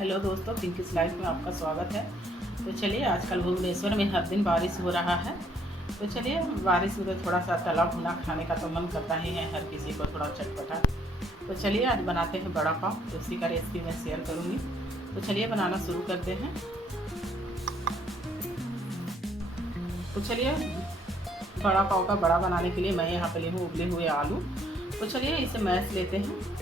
Hello दोस्तों, पिंकीस life में आपका स्वागत है। तो चलिए, आजकल भुवनेश्वर में हर दिन बारिश हो रहा है। तो चलिए, बारिश में तो थोड़ा सा तला भुना खाने का तो मन करता ही है हर किसी को, थोड़ा चटपटा। तो चलिए, आज बनाते हैं बड़ा पाव। तो उसी का रेसिपी मैं शेयर करूँगी। तो चलिए, बनाना शुरू करते हैं। तो चलिए, बड़ा पाव का बड़ा बनाने के लिए मैं यहाँ पे ली हूँ उबले हुए आलू। तो चलिए, इसे मैश लेते हैं।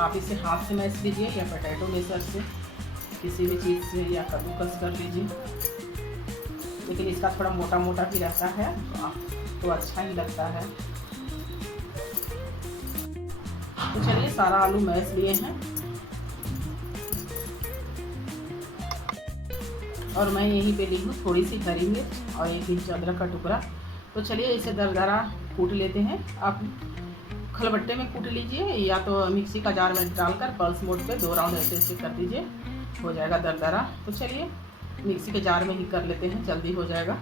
आप इसे हाथ से मैश लीजिए या पोटैटो मैशर से, किसी भी चीज़ से, या कद्दूकस कर लीजिए। लेकिन इसका थोड़ा मोटा मोटा भी रहता है तो अच्छा ही लगता है। तो चलिए, सारा आलू मैश लिए हैं और मैं यहीं पे ली हूँ थोड़ी सी हरी मिर्च और 1 इंच अदरक का टुकड़ा। तो चलिए, इसे दरदरा कूट लेते हैं। आप खलबट्टे में कूट लीजिए या तो मिक्सी का जार में डालकर पल्स मोड पे 2 राउंड ऐसे ऐसे कर दीजिए, हो जाएगा दरदरा। तो चलिए, मिक्सी के जार में ही कर लेते हैं, जल्दी हो जाएगा।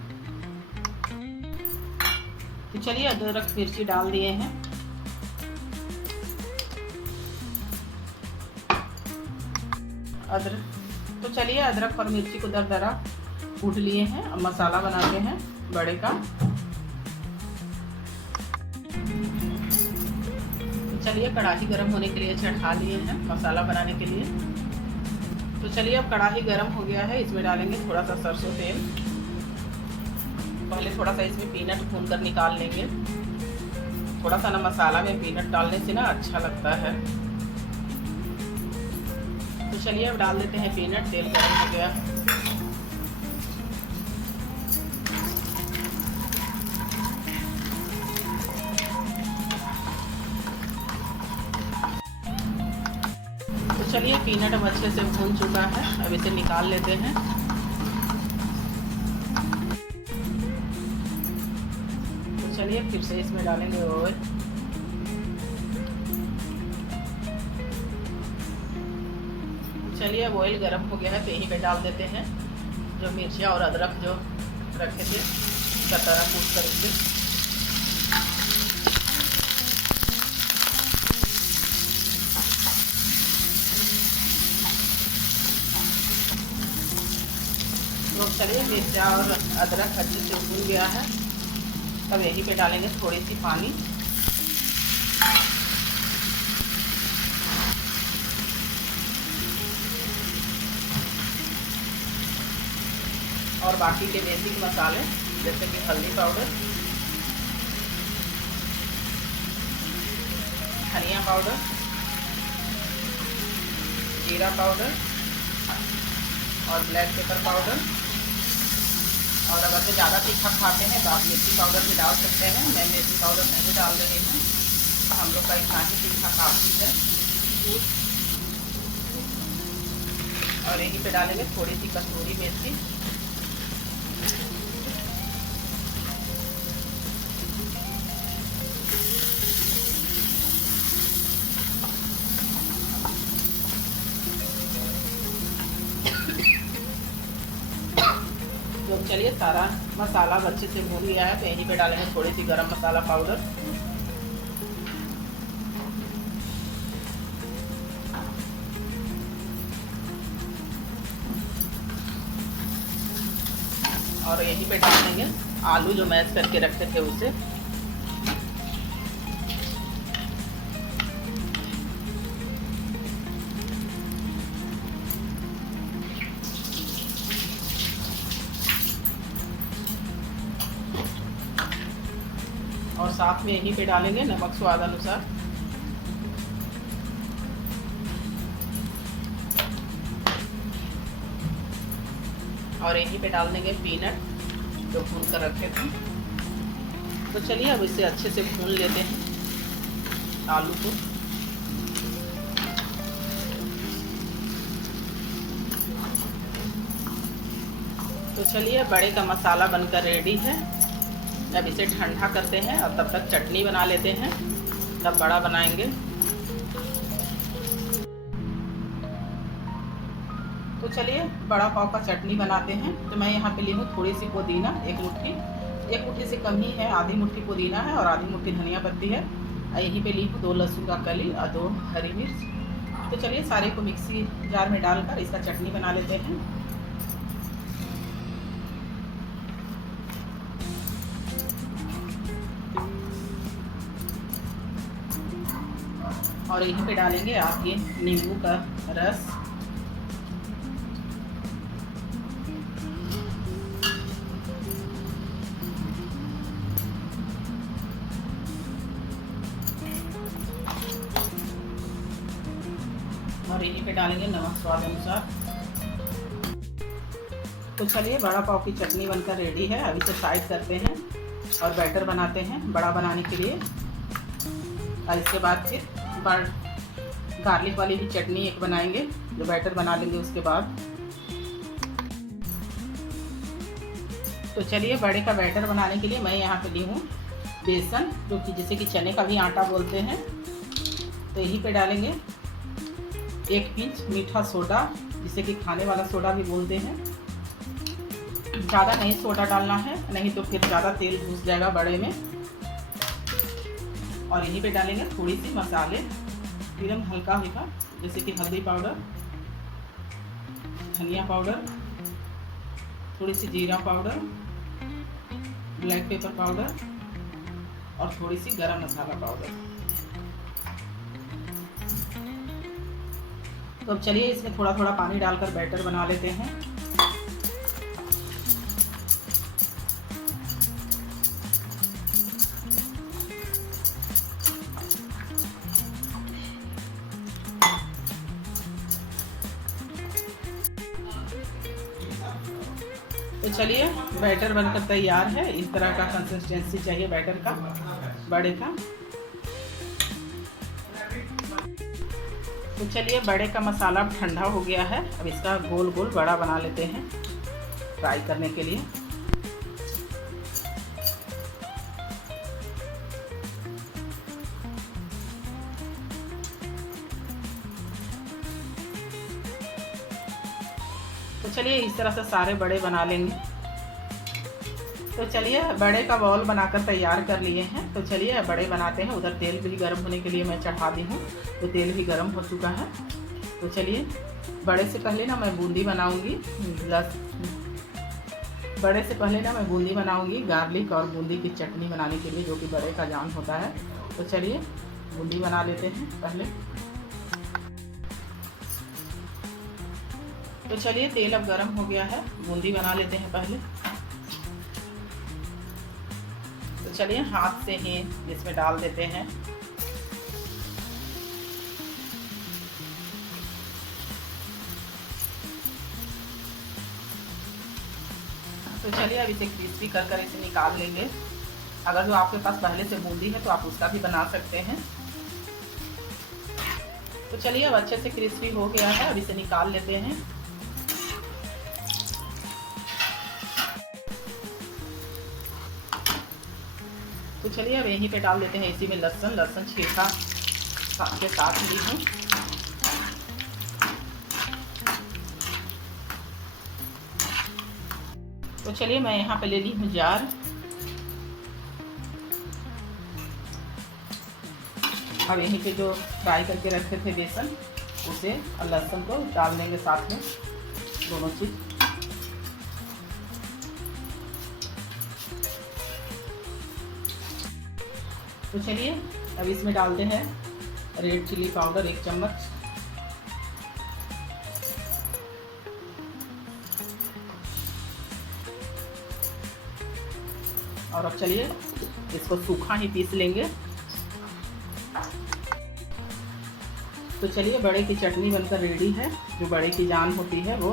तो चलिए, अदरक मिर्ची डाल दिए हैं। तो चलिए, अदरक और मिर्ची को दरदरा कूट लिए हैं। अब मसाला बनाते हैं बड़े का। चलिए, कढ़ाई गरम होने के लिए चढ़ा लिए हैं मसाला बनाने के लिए। तो चलिए, अब कढ़ाई गरम हो गया है, इसमें डालेंगे थोड़ा सा सरसों तेल। पहले थोड़ा सा इसमें पीनट भून कर निकाल लेंगे। थोड़ा सा ना मसाला में पीनट डालने से ना अच्छा लगता है। तो चलिए, अब डाल देते हैं पीनट। तेल गरम हो गया। तो चलिए, पीनट अब अच्छे से भून चुका है, अब इसे निकाल लेते हैं। तो चलिए, फिर से इसमें डालेंगे ऑयल। चलिए, अब ऑयल गर्म हो गया है तो यहीं पे डाल देते हैं जो मिर्चियाँ और अदरक जो रखे थे कतरा कूट करके। तो चलिए, मिर्चा और अदरक अच्छे से भून गया है। तब यहीं पे डालेंगे थोड़ी सी पानी। और बाकी के बेसिक मसाले जैसे कि हल्दी पाउडर, धनिया पाउडर, जीरा पाउडर और ब्लैक पेपर पाउडर। और अगर तो ज़्यादा तीखा खाते हैं तो आप मिर्ची पाउडर भी डाल सकते हैं। मैं मिर्ची पाउडर नहीं डाल रही हूँ, हम लोग का इतना ही तीखा काफ़ी है। और यहीं पे डालेंगे थोड़ी सी कसूरी मेथी। तो चलिए, सारा मसाला अच्छे से भून गया है तो यहीं पे डालेंगे थोड़ी सी गरम मसाला पाउडर। और यहीं पे डाल देंगे आलू जो मैश करके रखे थे उसे। और साथ में यहीं पे डालेंगे नमक स्वाद अनुसार। और यहीं पे डाल देंगे पीनट जो भून कर रखे थे। तो चलिए, अब इसे अच्छे से भून लेते हैं आलू को। तो चलिए, बड़े का मसाला बनकर रेडी है। अब इसे ठंडा करते हैं और तब तक चटनी बना लेते हैं, तब बड़ा बनाएंगे। तो चलिए बड़ा पाव का चटनी बनाते हैं। तो मैं यहाँ पे ली हूँ थोड़ी सी पुदीना, एक मुट्ठी से कम ही है, आधी मुट्ठी पुदीना है और आधी मुट्ठी धनिया पत्ती है। यहीं पे ली हूँ 2 लहसुन का कली और 2 हरी मिर्च। तो चलिए सारे को मिक्सी जार में डालकर इसका चटनी बना लेते हैं। और यहीं पे डालेंगे आप ये नींबू का रस। और यहीं पे डालेंगे नमक स्वाद अनुसार। तो चलिए बड़ा पाव की चटनी बनकर रेडी है। अभी इसे साइड करते हैं और बैटर बनाते हैं बड़ा बनाने के लिए। और इसके बाद फिर गार्लिक वाली भी चटनी एक बनाएंगे, जो बैटर बना लेंगे उसके बाद। तो चलिए बड़े का बैटर बनाने के लिए मैं यहाँ पे ली हूँ बेसन, जो कि जिसे कि चने का भी आटा बोलते हैं। तो यहीं पे डालेंगे 1 पिंच मीठा सोडा, जिसे कि खाने वाला सोडा भी बोलते हैं। ज़्यादा नहीं सोडा डालना है, नहीं तो फिर ज़्यादा तेल घुस जाएगा बड़े में। और यहीं पे डालेंगे थोड़ी सी मसाले, एकदम हल्का हल्का, जैसे कि हल्दी पाउडर, धनिया पाउडर, थोड़ी सी जीरा पाउडर, ब्लैक पेपर पाउडर और थोड़ी सी गरम मसाला पाउडर। तो अब चलिए इसमें थोड़ा थोड़ा पानी डालकर बैटर बना लेते हैं। तो चलिए बैटर बनकर तैयार है। इस तरह का कंसिस्टेंसी चाहिए बैटर का, बड़े का। तो चलिए बड़े का मसाला अब ठंडा हो गया है। अब इसका गोल गोल बड़ा बना लेते हैं फ्राई करने के लिए। तो चलिए इस तरह से सारे बड़े बना लेंगे। तो चलिए बड़े का बॉल बनाकर तैयार कर लिए हैं। तो चलिए बड़े बनाते हैं। उधर तेल भी गर्म होने के लिए मैं चढ़ा दी हूँ, तो तेल भी गर्म हो चुका है। तो चलिए बड़े से पहले ना मैं बूंदी बनाऊंगी गार्लिक और बूंदी की चटनी बनाने के लिए, जो कि बड़े का जान होता है। तो चलिए बूंदी बना लेते हैं पहले। तो चलिए तेल अब गरम हो गया है, बूंदी बना लेते हैं पहले। तो चलिए हाथ से ही इसमें डाल देते हैं। तो चलिए अब इसे क्रिस्पी कर इसे निकाल लेंगे। अगर जो आपके पास पहले से बूंदी है तो आप उसका भी बना सकते हैं। तो चलिए अब अच्छे से क्रिस्पी हो गया है, अब इसे निकाल लेते हैं। तो चलिए अब यहीं पे डाल देते हैं इसी में लहसुन छीलका के साथ ली हूँ। तो चलिए मैं यहाँ पे ले ली हूँ जार। अब यहीं पे जो फ्राई करके रखे थे बेसन, उसे और लहसुन को डाल देंगे साथ में, दोनों चीज़। तो चलिए अब इसमें डालते हैं रेड चिली पाउडर 1 चम्मच, और अब चलिए इसको सूखा ही पीस लेंगे। तो चलिए बड़े की चटनी बनकर रेडी है, जो बड़े की जान होती है वो।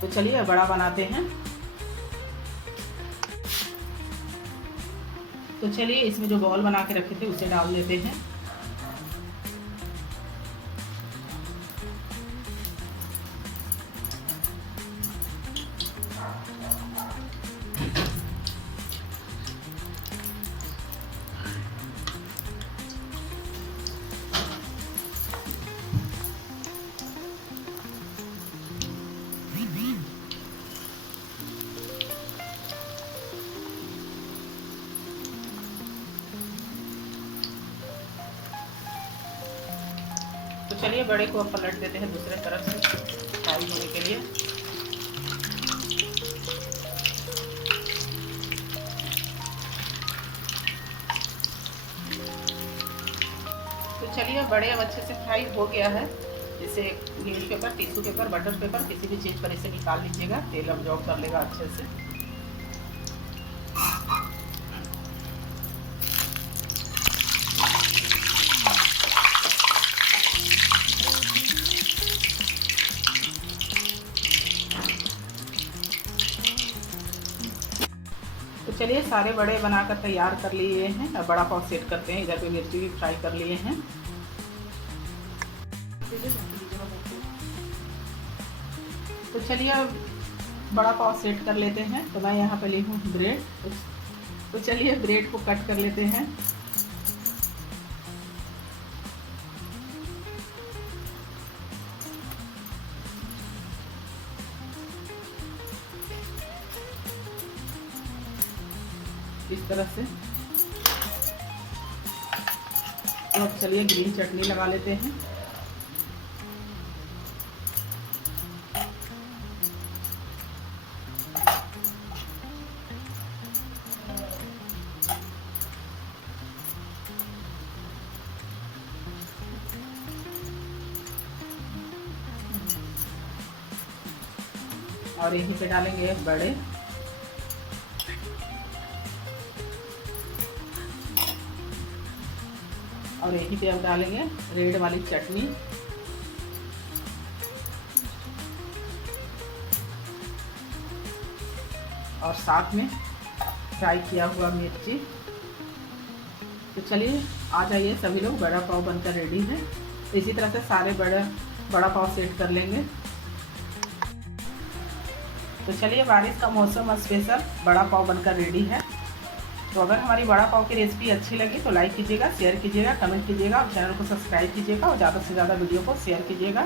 तो चलिए बड़ा बनाते हैं। तो चलिए इसमें जो बॉल बना के रखे थे उसे डाल देते हैं। चलिए बड़े को अब पलट देते हैं दूसरे तरफ से फ्राई होने के लिए। तो चलिए बड़े अब अच्छे से फ्राई हो गया है। इसे news paper, tissue paper, butter paper, किसी भी चीज़ पर इसे निकाल लीजिएगा, तेल अब्जॉर्ब कर लेगा अच्छे से। तो चलिए सारे बड़े बनाकर तैयार कर लिए हैं। अब बड़ा पाव सेट करते हैं। इधर पे मिर्ची भी फ्राई कर लिए हैं। तो चलिए अब बड़ा पाव सेट कर लेते हैं। तो मैं यहाँ पे ली हूँ ब्रेड। तो चलिए ब्रेड को कट कर लेते हैं। इस तरह से। अब चलिए ग्रीन चटनी लगा लेते हैं। और यहीं पे डालेंगे बड़े। और यहीं पे अब डालेंगे रेड वाली चटनी। और साथ में फ्राई किया हुआ मिर्ची। तो चलिए आ जाइए सभी लोग, बड़ा पाव बनकर रेडी है। इसी तरह से सारे बड़ा पाव सेट कर लेंगे। तो चलिए बारिश का मौसम स्पेशल बड़ा पाव बनकर रेडी है। तो अगर हमारी बड़ा पाव की रेसिपी अच्छी लगी तो लाइक कीजिएगा, शेयर कीजिएगा, कमेंट कीजिएगा और चैनल को सब्सक्राइब कीजिएगा और ज़्यादा से ज़्यादा वीडियो को शेयर कीजिएगा।